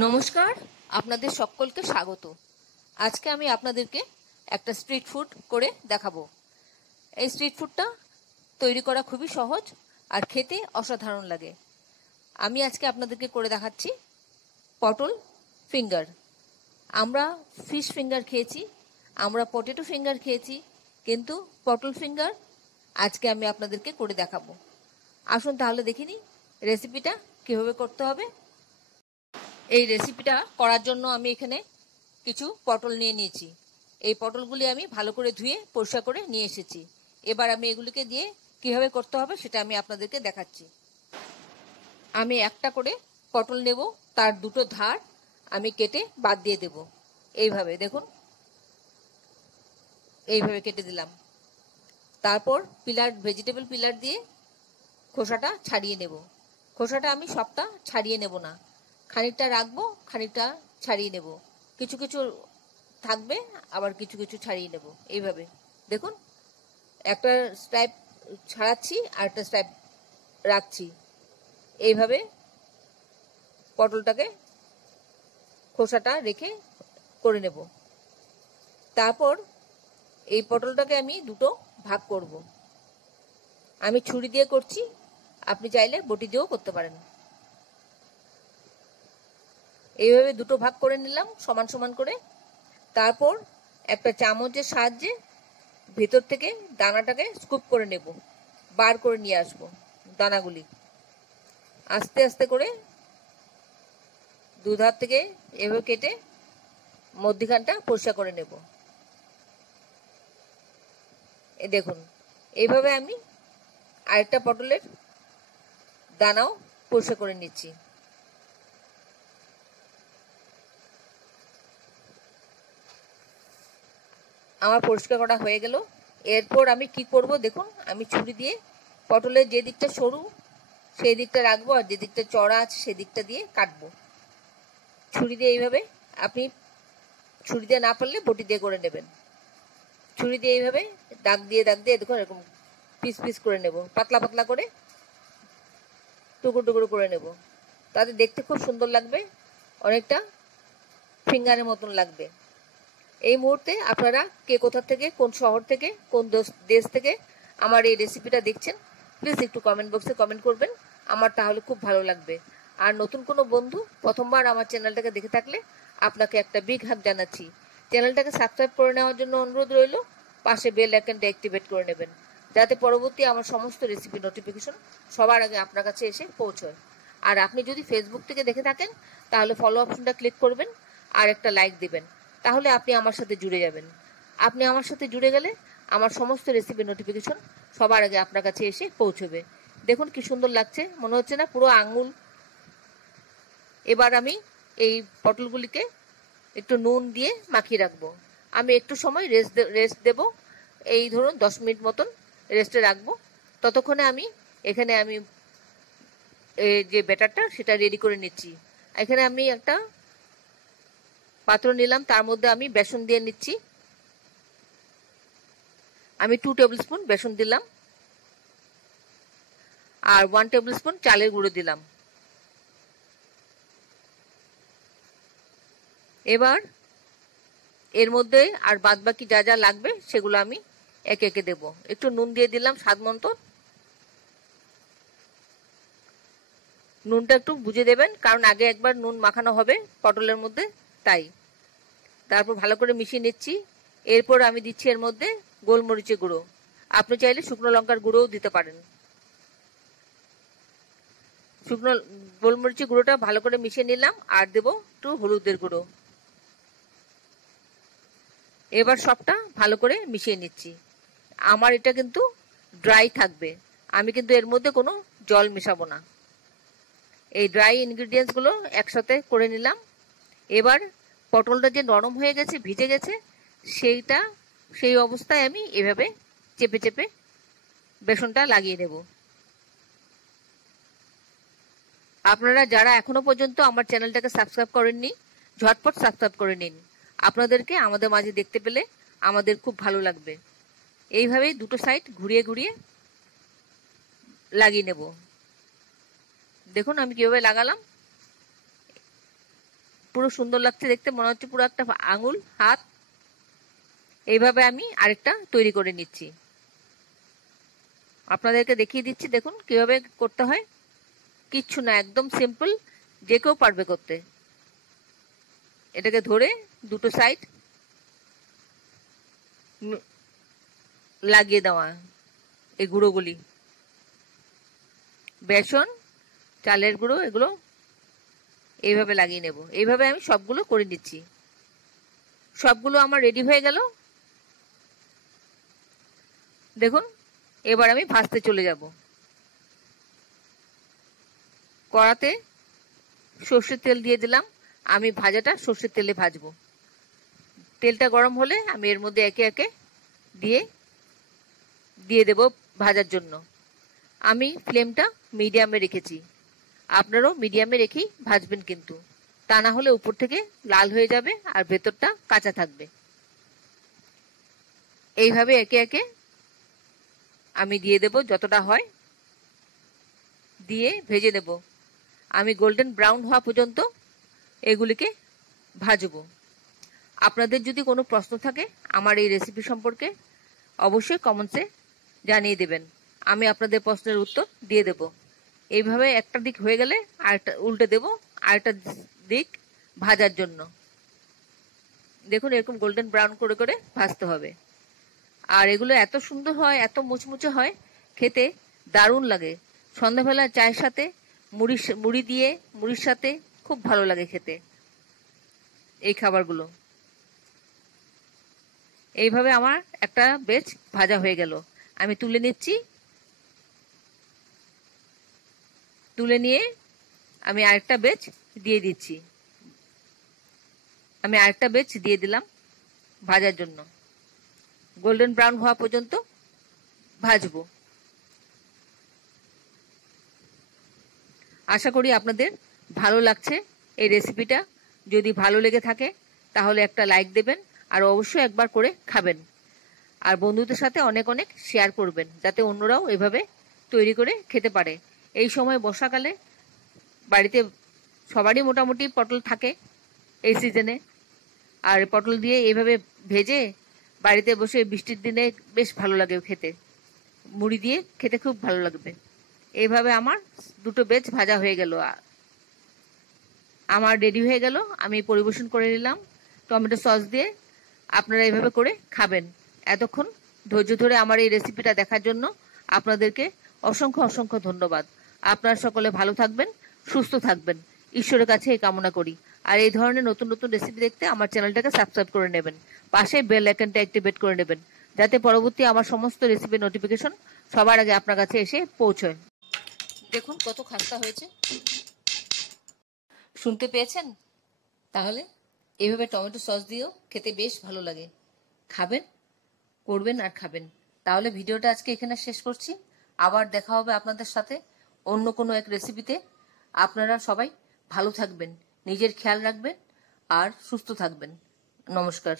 নমস্কার, আপনাদের সকলকে স্বাগত। আজকে আমি আপনাদেরকে একটা স্ট্রিট ফুড করে দেখাবো। এই স্ট্রিট ফুডটা তৈরি করা খুবই সহজ আর খেতে অসাধারণ লাগে। আমি আজকে আপনাদেরকে করে দেখাচ্ছি পটল ফিঙ্গার। আমরা ফিশ ফিঙ্গার খেয়েছি, আমরা পটেটো ফিঙ্গার খেয়েছি, কিন্তু পটল ফিঙ্গার আজকে আমি আপনাদেরকে করে দেখাবো। আসুন তাহলে দেখিনি রেসিপিটা কীভাবে করতে হবে। এই রেসিপিটা করার জন্য আমি এখানে কিছু পটল নিয়ে নিয়েছি। এই পটলগুলি আমি ভালো করে ধুয়ে পরিষ্কার করে নিয়ে এসেছি। এবার আমি এগুলিকে দিয়ে কিভাবে করতে হবে সেটা আমি আপনাদেরকে দেখাচ্ছি। আমি একটা করে পটল নেব, তার দুটো ধার আমি কেটে বাদ দিয়ে দেব। এইভাবে দেখুন, এইভাবে কেটে দিলাম। তারপর ভেজিটেবল পিলার দিয়ে খোসাটা ছাড়িয়ে নেব। খোসাটা আমি সবটা ছাড়িয়ে নেব না, খানিকটা রাখবো, খানিকটা ছাড়িয়ে নেব। কিছু কিছু থাকবে, আবার কিছু কিছু ছাড়িয়ে নেব। এইভাবে দেখুন, একটা স্ট্রাইপ ছাড়াচ্ছি আর একটা স্ট্রাইপ রাখছি। এইভাবে পটলটাকে খোসাটা রেখে করে নেব। তারপর এই পটলটাকে আমি দুটো ভাগ করব। আমি ছুরি দিয়ে করছি, আপনি চাইলে বটি দিয়েও করতে পারেন। এইভাবে দুটো ভাগ করে নিলাম সমান সমান করে। তারপর একটা চামচের সাহায্যে ভেতর থেকে দানাটাকে স্কুপ করে নেব, বার করে নিয়ে আসবো। দানাগুলি আস্তে আস্তে করে দুধার থেকে এভাবে কেটে মধ্যিখানটা পরিষ্কার করে নেব। এ দেখুন, এইভাবে আমি আরেকটা পটলের দানাও পরিষ্কার করে নিচ্ছি। আমার পরিষ্কার করা হয়ে গেল। এরপর আমি কি করব দেখুন, আমি ছুরি দিয়ে পটলের যে দিকটা সরু সেই দিকটা রাখবো, আর যে দিকটা চড়া আছে সেই দিকটা দিয়ে কাটবো। ছুরি দিয়ে এইভাবে, আপনি ছুরি দিয়ে না পারলে বটি দিয়ে করে নেবেন। ছুরি দিয়ে এইভাবে দাগ দিয়ে দেখুন, এরকম পিস পিস করে নেব, পাতলা পাতলা করে টুকরো টুকরো করে নেব। তাতে দেখতে খুব সুন্দর লাগবে, অনেকটা ফিঙ্গারের মতন লাগবে। এই মুহূর্তে আপনারা কে কোথা থেকে, কোন শহর থেকে, কোন দেশ থেকে আমার এই রেসিপিটা দেখছেন, প্লিজ একটু কমেন্ট বক্সে কমেন্ট করবেন। আমার তাহলে খুব ভালো লাগবে। আর নতুন কোনো বন্ধু প্রথমবার আমার চ্যানেলটাকে দেখে থাকলে আপনাকে একটা বিগ হাগ জানাচ্ছি। চ্যানেলটাকে সাবস্ক্রাইব করে নেওয়ার জন্য অনুরোধ রইল। পাশে বেল আইকনটা অ্যাক্টিভেট করে নেবেন, যাতে পরবর্তী আমার সমস্ত রেসিপি নোটিফিকেশন সবার আগে আপনার কাছে এসে পৌঁছয়। আর আপনি যদি ফেসবুক থেকে দেখে থাকেন তাহলে ফলো অপশনটা ক্লিক করবেন আর একটা লাইক দিবেন, তাহলে আপনি আমার সাথে জুড়ে যাবেন। আপনি আমার সাথে জুড়ে গেলে আমার সমস্ত রেসিপি নোটিফিকেশন সবার আগে আপনার কাছে এসে পৌঁছবে। দেখুন কি সুন্দর লাগছে, মনে হচ্ছে না পুরো আঙুল। এবার আমি এই পটলগুলিকে একটু নুন দিয়ে মাখিয়ে রাখবো। আমি একটু সময় রেস্ট দেব, এই ধরুন 10 মিনিট মতন রেস্টে রাখবো। ততক্ষণে আমি এখানে যে ব্যাটারটা সেটা রেডি করে নিচ্ছি। এখানে আমি একটা পাত্র নিলাম, তার মধ্যে আমি বেসন দিয়ে নিচ্ছি। আমি 2 টেবিল স্পুন বেসন দিলাম আর 1 টেবিল স্পুন চালের গুঁড়ো দিলাম। এবার এর মধ্যে আর বাদবাকি যা যা লাগবে সেগুলো আমি একে একে দেব। একটু নুন দিয়ে দিলাম স্বাদ মতো। নুনটা একটু বুঝে দেবেন, কারণ আগে একবার নুন মাখানো হবে পটলের মধ্যে, তাই। তারপর ভালো করে মিশিয়ে নিচ্ছি। এরপর আমি দিচ্ছি এর মধ্যে গোলমরিচের গুঁড়ো। আপনি চাইলে শুকনো লঙ্কার গুঁড়োও দিতে পারেন। শুকনো গোলমরিচের গুঁড়োটা ভালো করে মিশিয়ে নিলাম, আর দেব একটু হলুদের গুঁড়ো। এবার সবটা ভালো করে মিশিয়ে নিচ্ছি। আমার এটা কিন্তু ড্রাই থাকবে, আমি কিন্তু এর মধ্যে কোনো জল মেশাবো না। এই ড্রাই ইনগ্রিডিয়েন্টসগুলো একসাথে করে নিলাম। এবার পটলটা যে নরম হয়ে গেছে, ভিজে গেছে, সেই অবস্থায় আমি এভাবে চেপে চেপে বেসনটা লাগিয়ে নেব। আপনারা যারা এখনো পর্যন্ত আমার চ্যানেলটাকে সাবস্ক্রাইব করেননি, ঝটপট সাবস্ক্রাইব করে নিন। আপনাদেরকে আমাদের মাঝে দেখতে পেলে আমাদের খুব ভালো লাগবে। এইভাবেই দুটো সাইড ঘুরিয়ে ঘুরিয়ে লাগিয়ে নেব। দেখুন আমি কিভাবে লাগালাম। পুরো সুন্দর লাগছে দেখতে, মনে হচ্ছে পুরো একটা আঙুল হাত। এইভাবে আমি আরেকটা তৈরি করে নিচ্ছি, আপনাদেরকে দেখিয়ে দিচ্ছি। দেখুন কিভাবে করতে হয়, কিচ্ছু না, একদম সিম্পল, যে কেউ পারবে করতে। এটাকে ধরে দুটো সাইড লাগিয়ে দেওয়া, এই গুঁড়োগুলি, বেসন, চালের গুঁড়ো, এগুলো এইভাবে লাগিয়ে নেব। এইভাবে আমি সবগুলো করে নিচ্ছি। সবগুলো আমার রেডি হয়ে গেল। দেখুন এবার আমি ভাজতে চলে যাব। কড়াতে সর্ষের তেল দিয়ে দিলাম। আমি ভাজাটা সর্ষের তেলে ভাজবো। তেলটা গরম হলে আমি এর মধ্যে একে একে দিয়ে দেব ভাজার জন্য। আমি ফ্লেমটা মিডিয়ামে রেখেছি, আপনারাও মিডিয়ামে রেখেই ভাজবেন, কিন্তু তা না হলে উপর থেকে লাল হয়ে যাবে আর ভেতরটা কাঁচা থাকবে। এইভাবে একে একে আমি দিয়ে দেব, যতটা হয় দিয়ে ভেজে দেব। আমি গোল্ডেন ব্রাউন হওয়া পর্যন্ত এগুলিকে ভাজবো। আপনাদের যদি কোনো প্রশ্ন থাকে আমার এই রেসিপি সম্পর্কে, অবশ্যই কমেন্টসে জানিয়ে দেবেন, আমি আপনাদের প্রশ্নের উত্তর দিয়ে দেব। এইভাবে একটা দিক হয়ে গেলে আরেকটা উল্টে দেব, আরেকটা দিক ভাজার জন্য। দেখুন এরকম গোল্ডেন ব্রাউন করে করে ভাজতে হবে। আর এগুলো এত সুন্দর হয়, এত মুচমুচে হয়, খেতে দারুণ লাগে। সন্ধ্যাবেলা চায়ের সাথে মুড়ির সাথে খুব ভালো লাগে খেতে এই খাবারগুলো। এইভাবে আমার একটা বেচ ভাজা হয়ে গেল, আমি তুলে নিচ্ছি। তুলে নিয়ে আমি আরেকটা বেচ দিয়ে দিচ্ছি। আমি আরেকটা বেচ দিয়ে দিলাম ভাজার জন্য। গোল্ডেন ব্রাউন হওয়া পর্যন্ত ভাজবো। আশা করি আপনাদের ভালো লাগছে এই রেসিপিটা। যদি ভালো লেগে থাকে তাহলে একটা লাইক দেবেন, আর অবশ্যই একবার করে খাবেন। আর বন্ধুদের সাথে অনেক অনেক শেয়ার করবেন, যাতে অন্যরাও এভাবে তৈরি করে খেতে পারে। এই সময় বর্ষাকালে বাড়িতে সবারই মোটামুটি পটল থাকে এই সিজনে, আর পটল দিয়ে এইভাবে ভেজে বাড়িতে বসে বৃষ্টির দিনে বেশ ভালো লাগে খেতে। মুড়ি দিয়ে খেতে খুব ভালো লাগবে। এইভাবে আমার দুটো বেচ ভাজা হয়ে গেল, আমার রেডি হয়ে গেল। আমি পরিবেশন করে নিলাম টমেটো সস দিয়ে। আপনারা এইভাবে করে খাবেন। এতক্ষণ ধৈর্য ধরে আমার এই রেসিপিটা দেখার জন্য আপনাদেরকে অসংখ্য অসংখ্য ধন্যবাদ। আপনারা সকলে ভালো থাকবেন, সুস্থ থাকবেন, ঈশ্বরের কাছে এই কামনা করি। আর এই ধরনের নতুন নতুন রেসিপি দেখতে আমার চ্যানেলটাকে সাবস্ক্রাইব করে নেবেন, পাশে বেল আইকনটা অ্যাক্টিভেট করে নেবেন, যাতে পরবর্তী আমার সমস্ত রেসিপির নোটিফিকেশন সবার আগে আপনার কাছে এসে পৌঁছয়। দেখুন কত খাস্তা হয়েছে, শুনতে পেয়েছেন? তাহলে এইভাবে টমেটো সস দিয়েও খেতে বেশ ভালো লাগে। খাবেন, করবেন আর খাবেন। তাহলে ভিডিওটা আজকে এখানে শেষ করছি। আবার দেখা হবে আপনাদের সাথে অন্য কোনো এক রেসিপিতে। আপনারা সবাই ভালো থাকবেন, নিজের খেয়াল রাখবেন আর সুস্থ থাকবেন। নমস্কার।